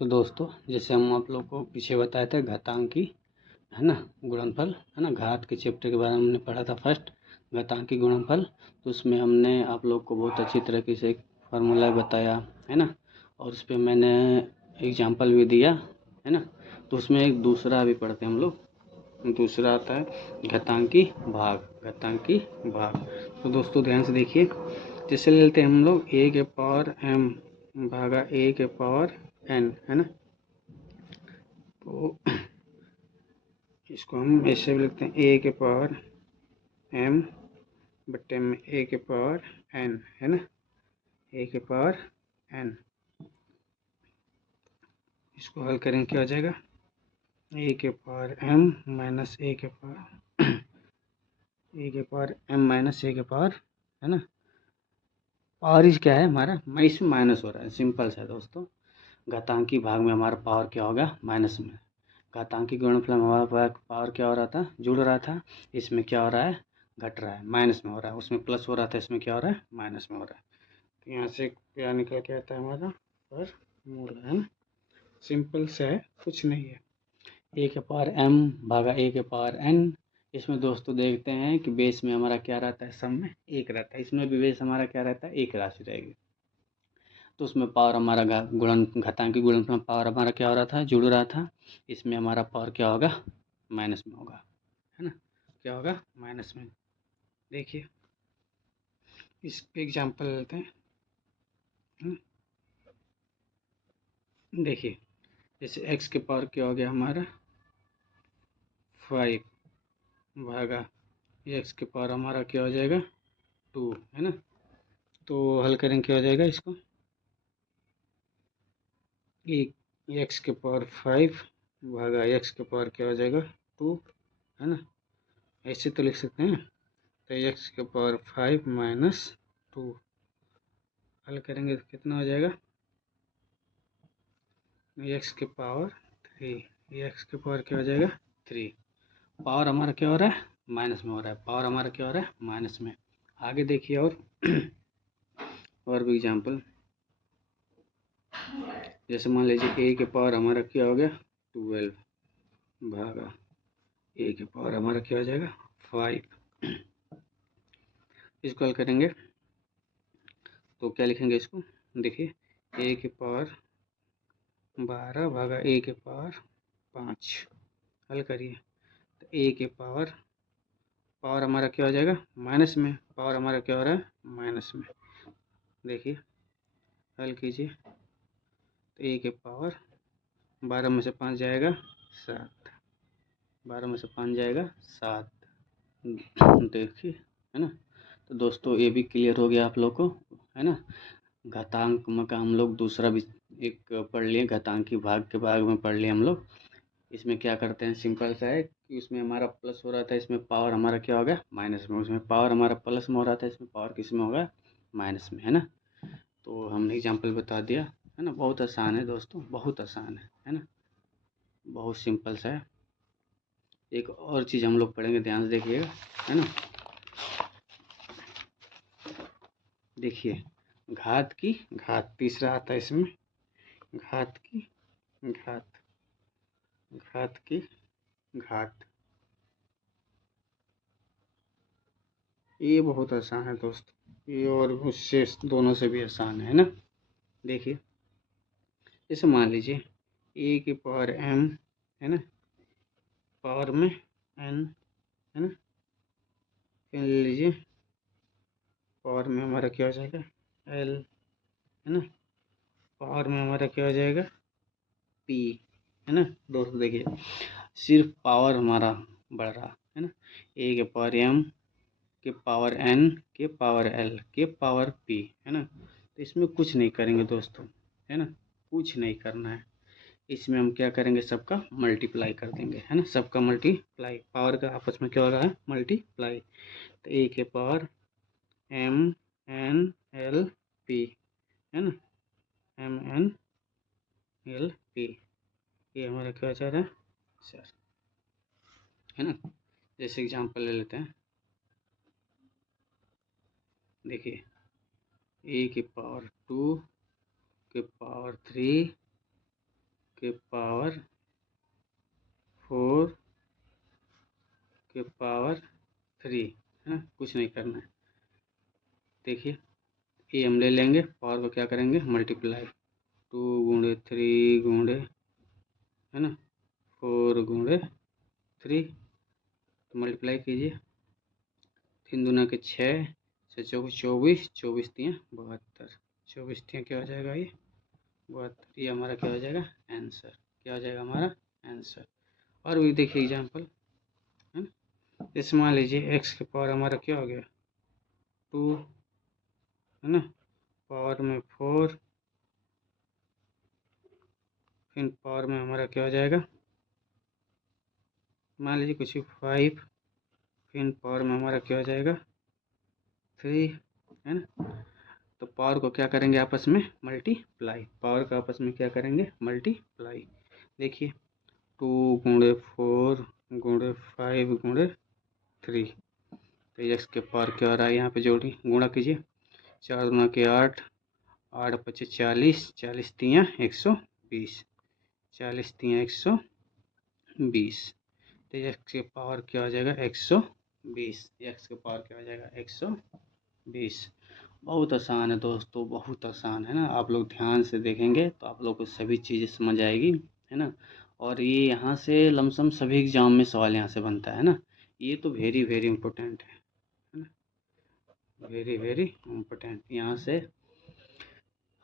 तो दोस्तों, जैसे हम आप लोग को पीछे बताए थे घातांकी, है ना, गुणनफल, है ना, घात के चैप्टर के बारे में हमने पढ़ा था फर्स्ट, घातांकी गुणनफल। तो उसमें हमने आप लोग को बहुत अच्छी तरीके से एक फार्मूला बताया, है ना, और उस पर मैंने एग्जाम्पल भी दिया, है ना। तो उसमें एक दूसरा भी पढ़ते हैं हम लोग। दूसरा आता है घातांकी भाग, घातांकी भाग। तो दोस्तों ध्यान से देखिए, जैसे ले लेते हैं हम लोग ए के पावर एम भागा ए के पावर एन, है ना। तो इसको हम ऐसे भी लिखते हैं ए के पावर एम बट्टे में ए के पावर एन, है ना, ए के पावर एन। इसको हल करेंगे क्या हो जाएगा, ए के पावर एम माइनस ए के पावर ए के पावर एम माइनस ए के पावर, है ना। पावर इज क्या है हमारा, इसमें माइनस हो रहा है, सिंपल सा दोस्तों। घातांकी भाग में हमारा पावर क्या होगा, माइनस में। घातांकी गुणनफल में हमारा पावर क्या हो रहा था, जुड़ रहा था। इसमें क्या हो रहा है, घट रहा है, माइनस में हो रहा है। उसमें प्लस हो रहा था, इसमें क्या हो रहा है, माइनस में हो रहा है। तो यहाँ से क्या निकल के आता है हमारा, फॉर्मूला, है ना। सिंपल से है, कुछ नहीं है। ए के पावर एम भागा ए के पावर एन। इसमें दोस्तों देखते हैं कि बेस में हमारा क्या रहता है, सम में एक रहता है। इसमें भी बेस हमारा क्या रहता है, एक राशि रहेगी। तो उसमें पावर हमारा घातांकी गुणनफल में पावर हमारा क्या हो रहा था, जुड़ रहा था। इसमें हमारा पावर क्या होगा, माइनस में होगा, है ना। क्या होगा, माइनस में। देखिए इस पे एग्जाम्पल लेते हैं, देखिए जैसे x के पावर क्या हो गया हमारा 5 भागा x के पावर हमारा क्या हो जाएगा 2, है ना। तो हल करेंगे क्या हो जाएगा इसको, x के पावर 5 भागा x के पावर क्या हो जाएगा 2, है ना। ऐसे तो लिख सकते हैं। तो x के पावर 5 माइनस 2 हल करेंगे तो कितना हो जाएगा, x के पावर 3, x के पावर क्या हो जाएगा 3। पावर हमारा क्या हो रहा है, माइनस में हो रहा है। पावर हमारा क्या हो रहा है, माइनस में। आगे देखिए और भी एग्जाम्पल, जैसे मान लीजिए a के पावर हमारा क्या हो गया 12 भागा a के पावर हमारा क्या हो जाएगा 5। इसको हल करेंगे तो क्या लिखेंगे इसको, देखिए a के पावर 12 भागा a के पावर 5 हल करिए। तो a के पावर हमारा क्या हो जाएगा माइनस में, पावर हमारा क्या हो रहा है माइनस में। देखिए हल कीजिए, तो a के पावर 12 में से 5 जाएगा 7, 12 में से 5 जाएगा 7। देखिए, है ना। तो दोस्तों ये भी क्लियर हो गया आप लोग को, है ना। घातांक का हम लोग दूसरा भी एक पढ़ लिए, घातांकी भाग के भाग में पढ़ लिए हम लोग। इसमें क्या करते हैं, सिंपल सा है कि उसमें हमारा प्लस हो रहा था, इसमें पावर हमारा क्या होगा माइनस में। उसमें पावर हमारा प्लस में हो रहा था, इसमें पावर किस में होगा, माइनस में, है ना। तो हमने एग्जाम्पल बता दिया, है ना। बहुत आसान है दोस्तों, बहुत आसान है ना, बहुत सिंपल सा है। एक और चीज़ हम लोग पढ़ेंगे, ध्यान से देखिएगा, है ना। देखिए घात की घात तीसरा आता है इसमें, घात की घात, घात की घात। ये बहुत आसान है दोस्तों, ये और उससे दोनों से भी आसान है ना। देखिए जैसे मान लीजिए ए की पावर एम, है ना, पावर में एन, है ना। फिर ले लीजिए पावर में हमारा क्या हो जाएगा एल, है ना। पावर में हमारा क्या हो जाएगा पी, है ना। दोस्तों देखिए सिर्फ पावर हमारा बढ़ रहा है ना, ए के पावर एम के पावर एन के पावर एल के पावर पी, है ना। तो इसमें कुछ नहीं करेंगे दोस्तों, है ना, कुछ नहीं करना है। इसमें हम क्या करेंगे, सबका मल्टीप्लाई कर देंगे, है ना। सबका मल्टीप्लाई, पावर का आपस में क्या हो रहा है मल्टीप्लाई। तो ए के power M N L P, है ना, एम एन एल पी, ये हमारा क्या चाह रहा है सर, है ना। जैसे एग्जांपल ले लेते हैं, देखिए ए की पावर 2 के पावर 3 के पावर 4 के पावर 3 है ना, कुछ नहीं करना है। देखिए ये हम ले लेंगे, पावर को क्या करेंगे मल्टीप्लाई, 2 गुणे 3 गुणे है ना 4 गुणे 3, तो मल्टीप्लाई कीजिए, 3 दूना के 6, 6 चौके 24, 24 तियाँ 72, 24 तियाँ क्या हो जाएगा ये 72, ये हमारा क्या हो जाएगा आंसर, क्या हो जाएगा हमारा आंसर। और भी देखिए एग्जाम्पल है ना, जैसे मान लीजिए x के पावर हमारा क्या हो गया 2 है ना, पावर में 4, फिर पावर में हमारा क्या हो जाएगा मान लीजिए कुछ भी 5, फिर पावर में हमारा क्या हो जाएगा 3 है ना। तो पावर को क्या करेंगे आपस में मल्टीप्लाई, पावर का आपस में क्या करेंगे मल्टीप्लाई। देखिए 2 गुणे 4 गुणे 5 गुणे 3, तो एक्स के पावर क्या हो रहा है यहाँ पे जोड़ी गुणा कीजिए, 4 गुना के 8, 8 पचे 40, 40 तियाँ 120, 40 तियाँ 120, तो एक्स के पावर क्या हो जाएगा 120, एक्स के पावर क्या हो जाएगा 120। बहुत आसान है दोस्तों, बहुत आसान है ना, आप लोग ध्यान से देखेंगे तो आप लोग को सभी चीज़ें समझ आएगी है ना। और ये यहाँ से लमसम सभी एग्जाम में सवाल यहाँ से बनता है ना, ये तो वेरी वेरी इम्पोर्टेंट है ना, वेरी वेरी इम्पोर्टेंट, यहाँ से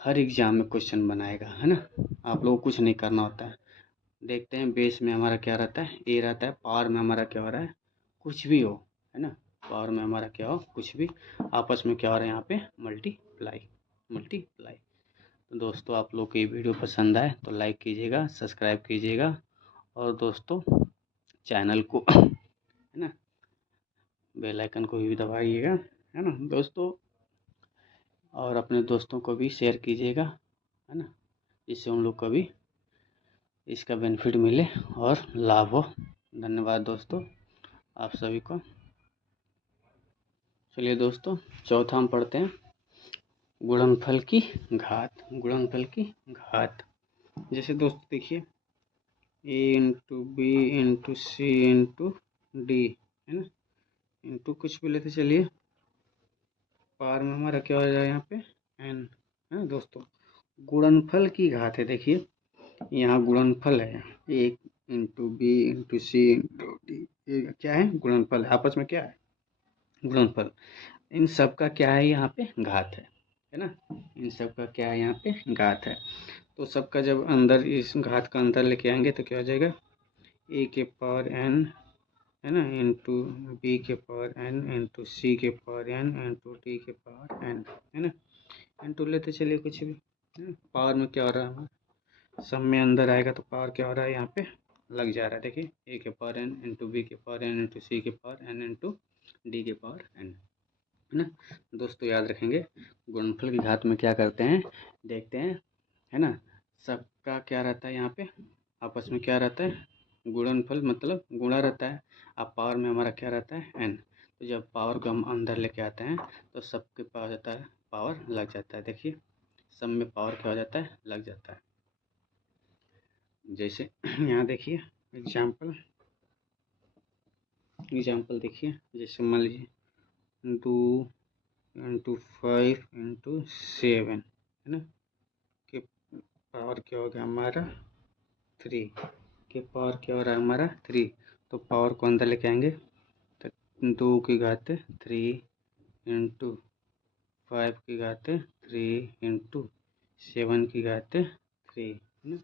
हर एग्जाम में क्वेश्चन बनाएगा है ना, आप लोगों को कुछ नहीं करना होता है। देखते हैं बेस में हमारा क्या रहता है ए रहता है, पावर में हमारा क्या हो रहा है कुछ भी हो है ना, पावर में हमारा क्या हो कुछ भी, आपस में क्या हो रहा है यहाँ पे मल्टीप्लाई मल्टीप्लाई। तो दोस्तों आप लोग को ये वीडियो पसंद आए तो लाइक कीजिएगा, सब्सक्राइब कीजिएगा, और दोस्तों चैनल को है ना बेल आइकन को भी दबाइएगा है ना दोस्तों, और अपने दोस्तों को भी शेयर कीजिएगा है ना, जिससे उन लोग को भी इसका बेनिफिट मिले और लाभ हो। धन्यवाद दोस्तों आप सभी को। चलिए दोस्तों चौथा हम पढ़ते हैं गुणनफल की घात, गुणनफल की घात। जैसे दोस्तों देखिए ए इंटू बी इंटू सी इंटू डी है ना, इंटू कुछ भी लेते चलिए, पावर में हमारा क्या हो जाएगा यहाँ पे एन है ना दोस्तों। गुणनफल की घात है, देखिए यहाँ गुणनफल है, एक इंटू बी इंटू सी इंटू डी, ये क्या है गुणनफल है, आपस में क्या है गुणनफल, इन सब का क्या है यहाँ पे घात है ना, इन सब का क्या है यहाँ पे घात है। तो सबका जब अंदर इस घात का अंदर लेके आएंगे तो क्या हो जाएगा ए के पावर एन है ना इंटू बी के पावर एन इंटू सी के पावर एन इंटू डी के पावर एन है ना, इंटू लेते चलिए कुछ भी पावर में क्या हो रहा है हमारा, सब में अंदर आएगा तो पावर क्या हो रहा है यहाँ पे लग जा रहा है। देखिए ए के पावर एन इंटू बी के पावर एन इंटू सी के पावर एन इंटू डी के पावर एन है ना। दोस्तों याद रखेंगे गुणनफल की घात में क्या करते हैं देखते हैं है ना, सबका क्या रहता है यहाँ पे आपस में क्या रहता है गुणनफल मतलब गुणा रहता है, अब पावर में हमारा क्या रहता है एन, तो जब पावर को हम अंदर लेके आते हैं तो सबके पास जाता है पावर लग जाता है। देखिए सब में पावर क्या हो जाता है लग जाता है। जैसे यहाँ देखिए एग्जाम्पल एग्जाम्पल देखिए, जैसे मान लीजिए 2 इंटू 5 इंटू 7 है ना, के पावर क्या हो गया हमारा 3, के पावर क्या हो रहा है हमारा 3, तो पावर को अंदर लेके आएंगे तो 2 की घात 3 इंटू 5 की घात 3 इंटू 7 की घात 3 है ना,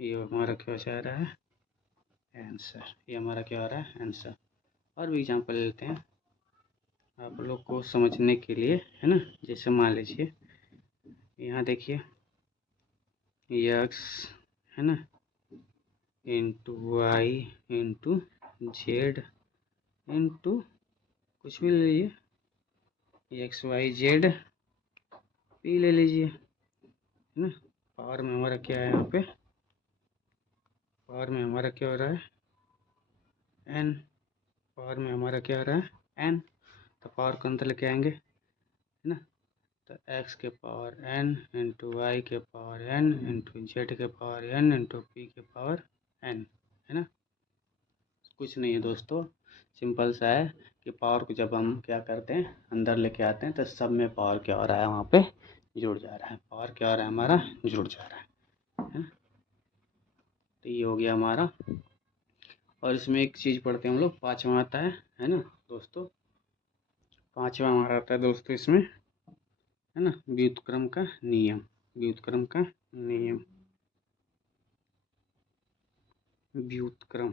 ये हमारा क्या जा रहा है आंसर, ये हमारा क्या हो रहा है आंसर। और भी एग्जाम्पल लेते हैं आप लोग को समझने के लिए है ना, जैसे मान लीजिए यहाँ देखिए एक्स है ना into y into z into कुछ भी ले लीजिए एक्स वाई जेड पी ले लीजिए है ना, पावर में हमारा क्या है यहाँ पे पावर में हमारा क्या हो रहा है एन, पावर में हमारा क्या हो रहा है एन, तो पावर को अंदर लेके आएंगे है ना, तो x के पावर n इंटू वाई के पावर n इंटू जेड के पावर n इंटू पी के पावर n, है ना। कुछ नहीं है दोस्तों, सिंपल सा है कि पावर को जब हम क्या करते हैं अंदर लेके आते हैं तो सब में पावर क्या हो रहा है वहाँ पे जुड़ जा रहा है, पावर क्या हो रहा है हमारा जुड़ जा रहा है ना। तो ये हो गया हमारा। और इसमें एक चीज़ पढ़ते हैं हम लोग, पाँचवा आता है ना दोस्तों। पाँचवा हमारा आता है दोस्तों इसमें, है ना, व्युत्क्रम का नियम। व्युत्क्रम का नियम, व्युत्क्रम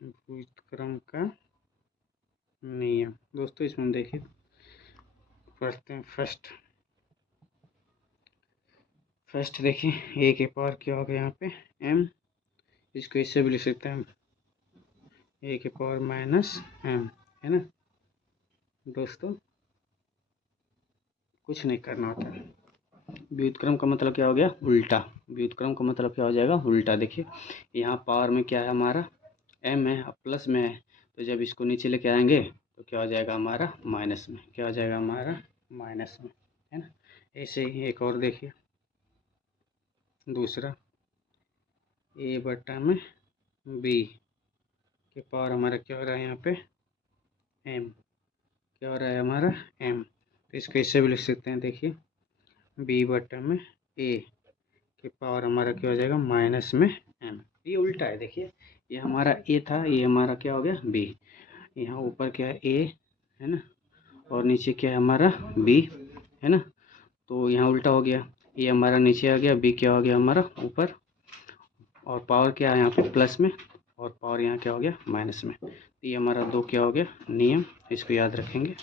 व्युत्क्रम का नियम दोस्तों। इसमें देखिए पढ़ते हैं फर्स्ट देखिए ए के पावर क्या हो गया यहाँ पे m, इसको इससे भी लिख सकते हैं ए के पावर माइनस m, है ना दोस्तों। कुछ नहीं करना होता। व्युत्क्रम का मतलब क्या हो गया उल्टा, व्युत्क्रम का मतलब क्या हो जाएगा उल्टा। देखिए यहाँ पावर में क्या है हमारा m है, अब प्लस में है, तो जब इसको नीचे लेके आएंगे तो क्या हो जाएगा हमारा माइनस में, क्या हो जाएगा हमारा माइनस में, है ना। ऐसे ही एक और देखिए दूसरा, a बटा में b के पावर हमारा क्या हो रहा है यहाँ पे m, क्या हो रहा है हमारा m, तो इसको इससे भी लिख सकते हैं। देखिए b बटा में a के पावर हमारा क्या हो जाएगा माइनस में m, ये उल्टा है। देखिए ये हमारा a था, ये हमारा क्या हो गया b, यहाँ ऊपर क्या है a, है ना, और नीचे क्या है हमारा b, है ना। तो यहाँ उल्टा हो गया, ये हमारा नीचे आ गया, b क्या हो गया हमारा ऊपर, और पावर क्या है यहाँ पे प्लस में, और पावर यहाँ क्या हो गया माइनस में। तो ये हमारा दो क्या हो गया नियम, इसको याद रखेंगे,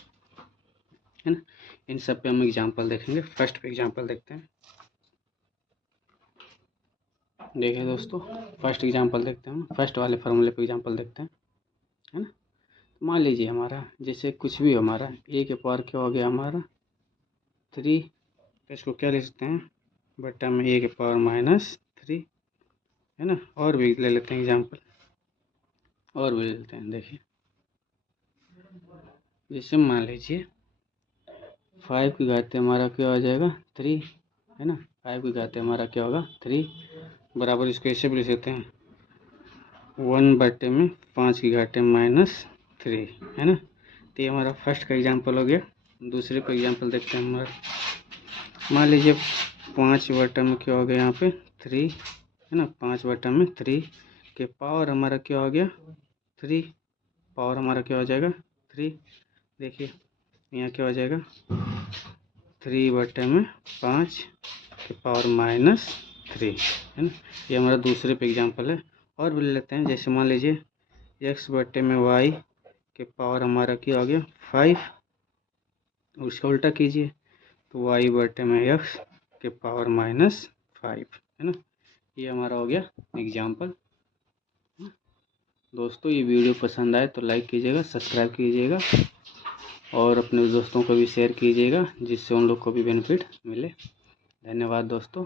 है ना। इन सब पे हम एग्जांपल देखेंगे। फर्स्ट पे एग्जांपल देखते हैं। देखिए दोस्तों फर्स्ट एग्जांपल देखते हैं, फर्स्ट वाले फार्मूले पे एग्जांपल देखते हैं, है ना। मान लीजिए हमारा जैसे कुछ भी हमारा ए के पावर क्या हो गया हमारा 3, तो इसको क्या लिख सकते हैं बटा में ए के पावर माइनस 3, है ना। और भी ले लेते हैं एग्जांपल, और भी ले लेते हैं। देखिए जैसे मान लीजिए 5 की घाते हमारा क्या हो जाएगा 3, है ना। 5 की घाते हमारा क्या होगा 3, बराबर इसको ऐसे भी लिख सकते हैं 1 बटे में 5 की घाते माइनस 3, है ना। तो ये हमारा फर्स्ट का एग्जांपल हो गया। दूसरे का एग्जांपल देखते हैं हमारा, मान लीजिए 5 बटा में क्या हो गया यहाँ पे 3, है ना। 5 बटा में 3 के पावर हमारा क्या हो गया 3, पावर हमारा क्या हो जाएगा 3। देखिए यहाँ क्या हो जाएगा 3 बटे में 5 के पावर माइनस 3, है ना। ये हमारा दूसरे पे एग्जांपल है। और भी ले लेते हैं, जैसे मान लीजिए x बटे में y के पावर हमारा क्या हो गया 5, उसका उल्टा कीजिए तो y बटे में x के पावर माइनस 5, है ना। ये हमारा हो गया एग्जांपल। दोस्तों ये वीडियो पसंद आए तो लाइक कीजिएगा, सब्सक्राइब कीजिएगा और अपने दोस्तों को भी शेयर कीजिएगा, जिससे उन लोग को भी बेनिफिट मिले। धन्यवाद दोस्तों।